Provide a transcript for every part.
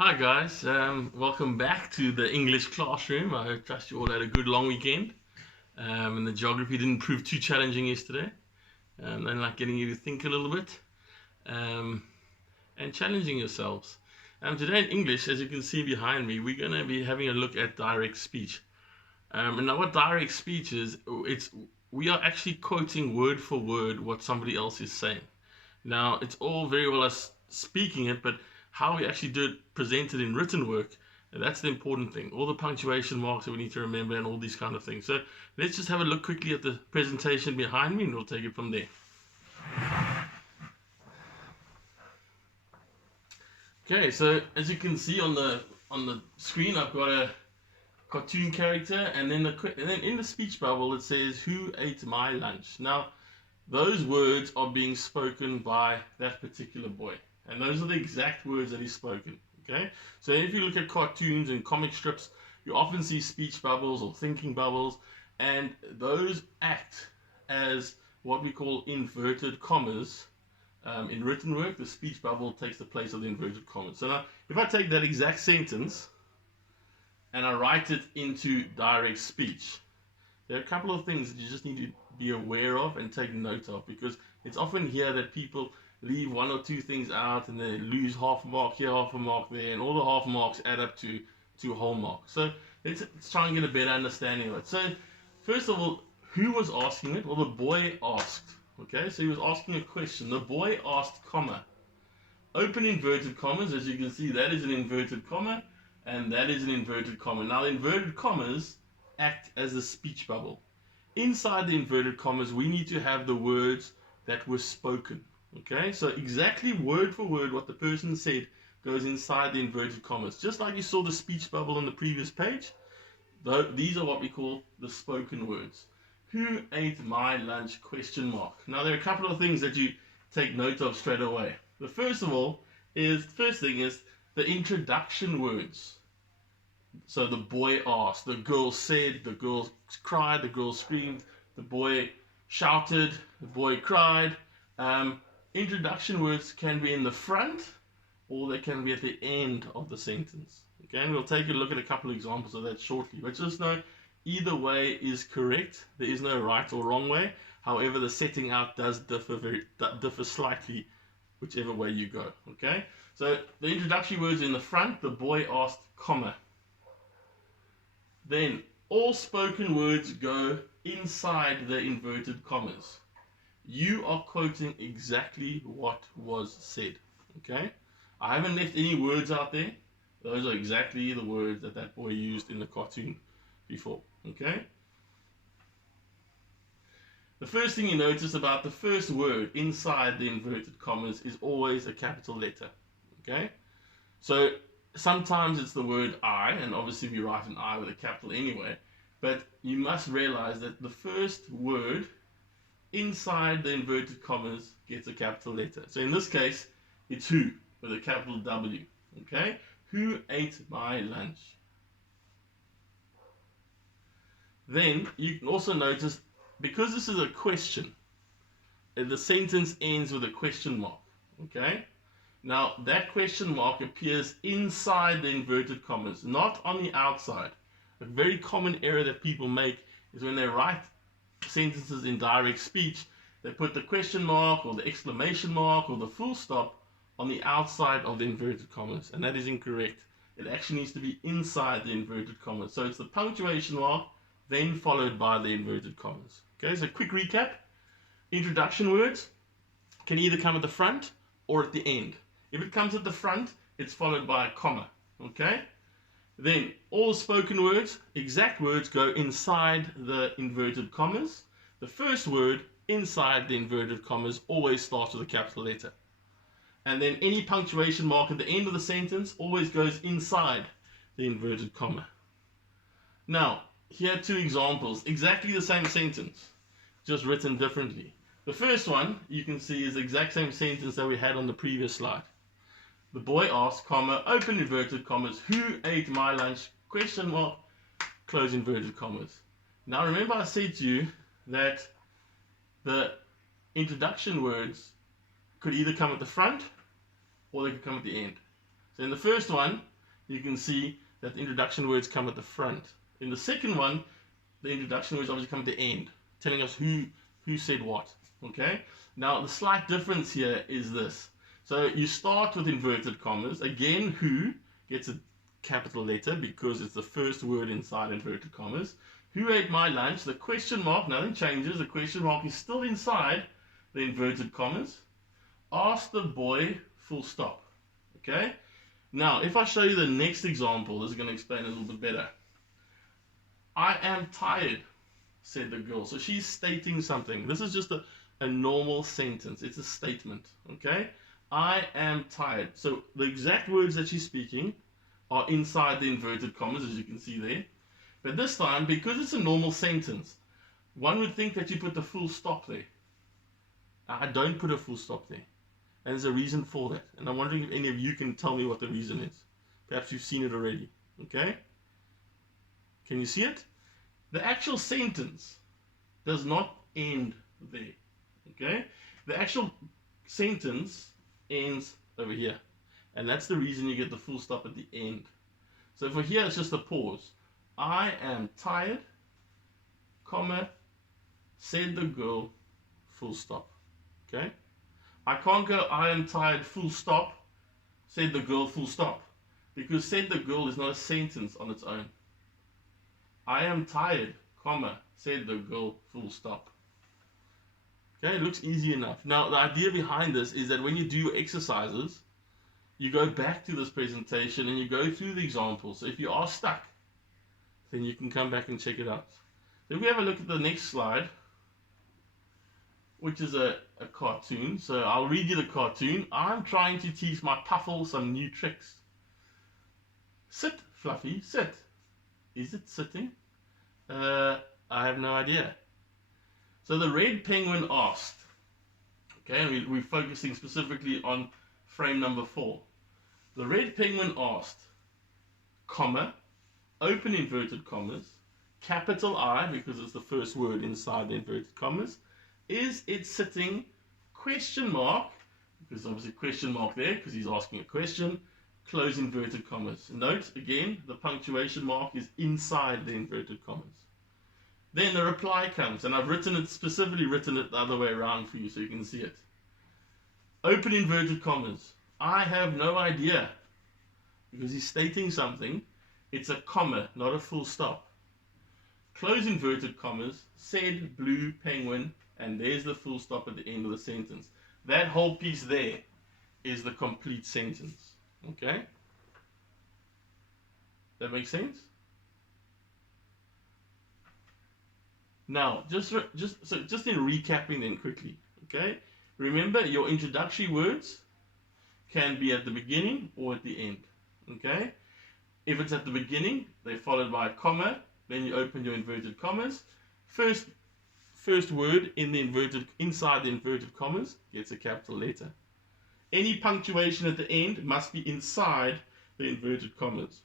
Hi guys, welcome back to the English classroom. I trust you all had a good long weekend, and the geography didn't prove too challenging yesterday. And like getting you to think a little bit, um, and challenging yourselves. Today in English, as you can see behind me, we're going to be having a look at direct speech. And now what direct speech is, it's we are actually quoting word for word what somebody else is saying. Now, it's all very well us speaking it, but how we actually do it, present it in written work, that's the important thing. All the punctuation marks that we need to remember and all these kind of things. So let's just have a look quickly at the presentation behind me and we'll take it from there. Okay, so as you can see on the screen, I've got a cartoon character, and then in the speech bubble it says, "Who ate my lunch?" Now, those words are being spoken by that particular boy. And those are the exact words that he's spoken. Okay? So if you look at cartoons and comic strips, you often see speech bubbles or thinking bubbles, and those act as what we call inverted commas. In written work, the speech bubble takes the place of the inverted commas. So now, if I take that exact sentence and I write it into direct speech, there are a couple of things that you just need to be aware of and take note of, because it's often here that people leave one or two things out and they lose half a mark here, half a mark there, and all the half marks add up to a whole mark. So let's try and get a better understanding of it. So first of all, who was asking it? Well, the boy asked. Okay, so he was asking a question. The boy asked, comma, open inverted commas. As you can see, that is an inverted comma, and that is an inverted comma. Now, inverted commas act as a speech bubble. Inside the inverted commas, we need to have the words that were spoken. Okay, so exactly word for word what the person said goes inside the inverted commas. Just like you saw the speech bubble on the previous page, these are what we call the spoken words. Who ate my lunch? Question mark. Now, there are a couple of things that you take note of straight away. The first thing is the introduction words. So the boy asked, the girl said, the girl cried, the girl screamed, the boy shouted, the boy cried. Introduction words can be in the front or they can be at the end of the sentence. Okay, and we'll take a look at a couple of examples of that shortly. But just know either way is correct. There is no right or wrong way. However, the setting out does differ slightly whichever way you go. Okay, so the introductory words in the front. The boy asked, comma. Then all spoken words go inside the inverted commas. You are quoting exactly what was said. Okay? I haven't left any words out there. Those are exactly the words that that boy used in the cartoon before. Okay? The first thing you notice about the first word inside the inverted commas is always a capital letter. Okay? So sometimes it's the word I, and obviously we write an I with a capital anyway, but you must realize that the first word inside the inverted commas gets a capital letter. So in this case, it's who with a capital W. Okay? Who ate my lunch? Then you can also notice, because this is a question, the sentence ends with a question mark. Okay? Now, that question mark appears inside the inverted commas, not on the outside. A very common error that people make is when they write sentences in direct speech, they put the question mark or the exclamation mark or the full stop on the outside of the inverted commas, and that is incorrect. It actually needs to be inside the inverted commas. So it's the punctuation mark, then followed by the inverted commas. Okay, so quick recap. Introduction words can either come at the front or at the end. If it comes at the front, it's followed by a comma. Okay? Then all spoken words, exact words, go inside the inverted commas. The first word inside the inverted commas always starts with a capital letter. And then any punctuation mark at the end of the sentence always goes inside the inverted comma. Now, here are two examples. Exactly the same sentence, just written differently. The first one, you can see, is the exact same sentence that we had on the previous slide. The boy asked, comma, open inverted commas, who ate my lunch? Question mark, close inverted commas. Now remember I said to you that the introduction words could either come at the front or they could come at the end. So in the first one, you can see that the introduction words come at the front. In the second one, the introduction words obviously come at the end, telling us who said what. Okay? Now, the slight difference here is this. So you start with inverted commas. Again, who gets a capital letter because it's the first word inside inverted commas. Who ate my lunch? The question mark, nothing changes. The question mark is still inside the inverted commas. Ask the boy, full stop. Okay? Now, if I show you the next example, this is going to explain a little bit better. I am tired, said the girl. So she's stating something. This is just a normal sentence. It's a statement. Okay? I am tired. So the exact words that she's speaking are inside the inverted commas, as you can see there. But this time, because it's a normal sentence, one would think that you put the full stop there. I don't put a full stop there. And there's a reason for that. And I'm wondering if any of you can tell me what the reason is. Perhaps you've seen it already. Okay? Can you see it? The actual sentence does not end there. Okay? The actual sentence ends over here. And that's the reason you get the full stop at the end. So for here, it's just a pause. I am tired, comma, said the girl, full stop. Okay? I can't go, I am tired, full stop, said the girl, full stop. Because said the girl is not a sentence on its own. I am tired, comma, said the girl, full stop. Okay, it looks easy enough. Now, the idea behind this is that when you do exercises, you go back to this presentation and you go through the examples. So if you are stuck, then you can come back and check it out. If we have a look at the next slide, which is a cartoon. So I'll read you the cartoon. I'm trying to teach my Puffle some new tricks. Sit, Fluffy, sit. Is it sitting? I have no idea. So the red penguin asked, okay, and we're focusing specifically on frame number 4. The red penguin asked, comma, open inverted commas, capital I, because it's the first word inside the inverted commas, is it sitting, question mark, because obviously question mark there, because he's asking a question, close inverted commas. Note, again, the punctuation mark is inside the inverted commas. Then the reply comes, and I've specifically written it the other way around for you so you can see it. Open inverted commas. I have no idea, because he's stating something. It's a comma, not a full stop. Close inverted commas, said blue penguin, and there's the full stop at the end of the sentence. That whole piece there is the complete sentence. Okay? That makes sense? Now, just in recapping then quickly, okay? Remember, your introductory words can be at the beginning or at the end, okay? If it's at the beginning, they're followed by a comma, then you open your inverted commas. First word inside the inverted commas gets a capital letter. Any punctuation at the end must be inside the inverted commas.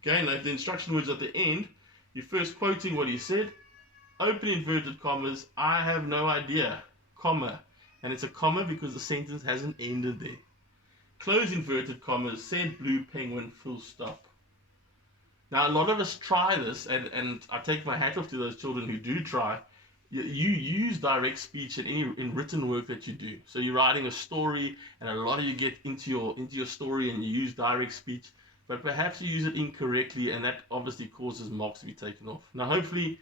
Okay, and if the instruction words at the end, you're first quoting what he said, open inverted commas, I have no idea, comma, and it's a comma because the sentence hasn't ended there. Close inverted commas, said blue penguin, full stop. Now, a lot of us try this, and I take my hat off to those children who do try. You use direct speech in written work that you do. So you're writing a story, and a lot of you get into your story and you use direct speech, but perhaps you use it incorrectly, and that obviously causes marks to be taken off. Now, hopefully,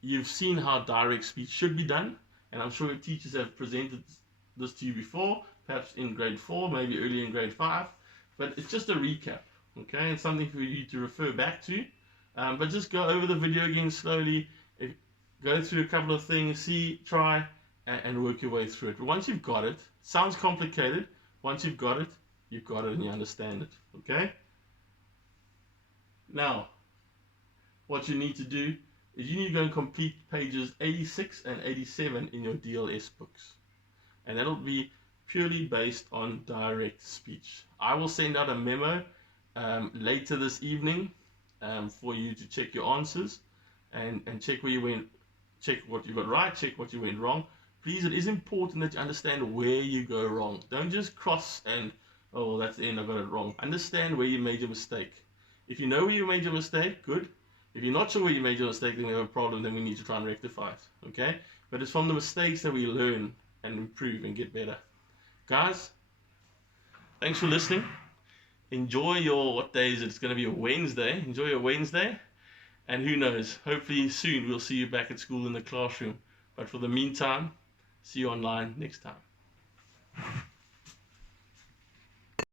you've seen how direct speech should be done, and I'm sure your teachers have presented this to you before, perhaps in grade 4, maybe early in grade 5, but it's just a recap, okay, and something for you to refer back to, but just go over the video again slowly, go through a couple of things, try, and work your way through it. But once you've got it, sounds complicated, once you've got it and you understand it, okay? Now, what you need to do is you need to go and complete pages 86 and 87 in your DLS books. And that'll be purely based on direct speech. I will send out a memo later this evening for you to check your answers and check where you went, check what you got right, check what you went wrong. Please, it is important that you understand where you go wrong. Don't just cross and, Oh, well, that's the end. I got it wrong. Understand where you made your mistake. If you know where you made your mistake, good. If you're not sure where you made your mistake, then we have a problem. Then we need to try and rectify it. Okay? But it's from the mistakes that we learn and improve and get better. Guys, thanks for listening. Enjoy your, what day is it? It's going to be a Wednesday. Enjoy your Wednesday. And who knows, hopefully soon we'll see you back at school in the classroom. But for the meantime, see you online next time.